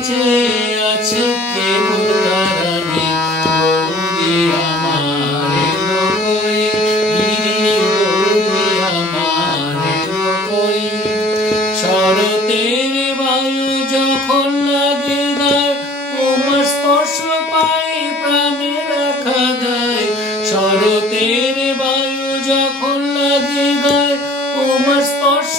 চেয়ে আছে কেবল তারানি গৌরী আমার এলো কই গৌরী আমার এলো কই শরতের বায়ু যখন লাগে গায় তোমার স্পর্শ পাই প্রাণে রাখা যায় শরতের বায়ু যখন লাগে গায় তোমার স্পর্শ